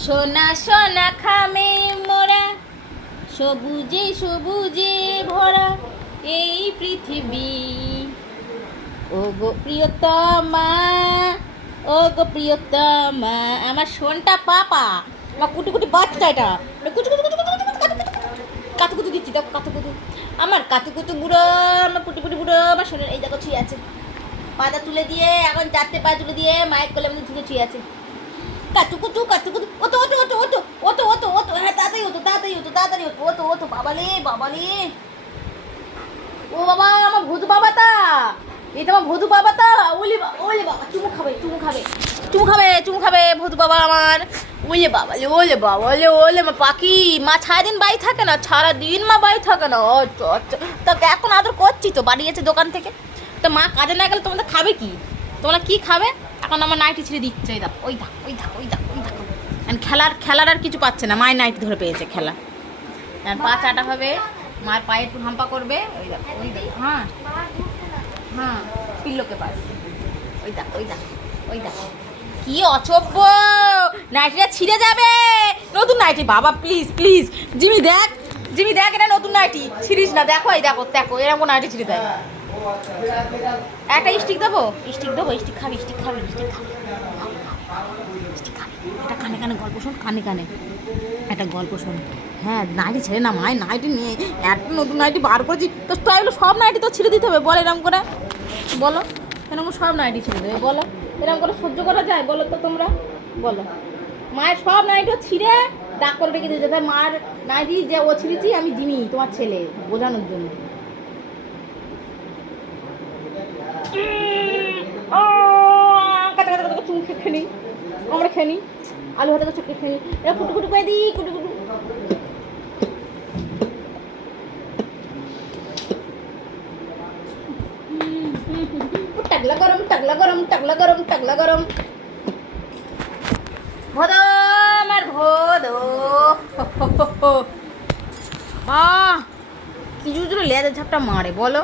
সোনা সোনা খামে মোরা, সবুজে সবুজে ভরা এই পৃথিবী। ও গো প্রিয়তমা, ও গো প্রিয়তমা, আমার সোনটা পাপা, আমার কুটি কুটি বাচ্চা, এটা কাতুকুতু দিচ্ছি, দেখো কাতুকুতু, আমার কাতুকুতু বুড়ো, আমার কুটি কুটি বুড়ো, আমার সোনার এই দেখো ছুঁয়ে আছে, পাটা তুলে দিয়ে এখন 4টে পা তুলে দিয়ে মায়ের কোলে মধ্যে ঝুঁকে ছুঁয়ে আছে। কাতুকুতু কাতুকুতু, ওতো ওতো ওতো ওতো ওতো ওতো ওতো, হ্যাঁ তাড়াতাড়ি ওতো তাড়াতাড়ি ওতো তাড়াতাড়ি ওতো ওতো ওতো, বাবালে বাবালে, ও বাবা আমার ভূত বাবাটা, এটা আমার ভূত বাবাটা, ওলে ওলে বাবা, চুমু খাবে চুমু খাবে চুমু খাবে চুমু খাবে ভূত বাবা আমার, ওলে বাবালে ওলে বাবালে, ওলে মা পাখি, মা সারাদিন বাড়ি থাকে না, সারাদিন মা বাড়ি থাকে না, আচ্ছা আচ্ছা, তা এখন আদর করছি তো, বাড়ি গেছে দোকান থেকে, তো মা কাজে না গেলে তোমাদের খাবে কি, তোমরা কি খাবে? এখন আমার নাইটি ছিঁড়ে দিচ্ছে, ওই দেখ ওই দেখ ওই দেখ ওই দেখ ওই দেখ, খেলার আর কিছু পাচ্ছে না, মায়ের নাইটি ধরে পেয়েছে খেলা, পা চাটা হবে, মায়ের পায়ে একটু হাম্পা করবে, ওই দেখ ওই দেখ, হ্যাঁ হ্যাঁ পিল্লোকে পাস, ওই দেখ ওই দেখ ওই দেখ, কি অচব্য, নাইটিটা ছিঁড়ে যাবে, নতুন নাইটি বাবা প্লিজ প্লিজ, জিমি দেখ এটা নতুন নাইটি, ছিঁড়িস না, দেখো এই দেখো দেখো এরকম নাইটি ছিঁড়ে দেয়, একটা স্টিক দেবো, স্টিক খাবি এটা কানে কানে গল্প শোন, কানে একটা গল্প শোন, হ্যাঁ নাইটি ছেড়ে না, মায়ের নাইটি নিয়ে একটা নতুন নাইটি বার করেছি, তো তাই বলে সব নাইটি তো ছিঁড়ে দিতে হবে, বলো এরকম করে, বলো এরকম সব নাইটি ছিঁড়ে দেবে, বলো এরকম করে সহ্য করা যায়, বলো তো তোমরা, বলো মায়ের সব নাইটিও ছিঁড়ে দাগ করে রেখে দিয়েছে, তাই মার নাইটি যে ও ছিঁড়েছি আমি জিমি তোমার ছেলে বোঝানোর জন্য, চুম খেয়ে নিই, আমরা খেয়ে নিই, আলু ভাতে চটকে খেয়ে নিই, এরা কুটু কুটু করে দিই, কুটু কুটু, টাকলা গরম টাকলা গরম টাকলা গরম টাকলা গরম, ভোদ আমার ভোদ, কি জুজুরে লেজের ঝাপটা মারে বলো।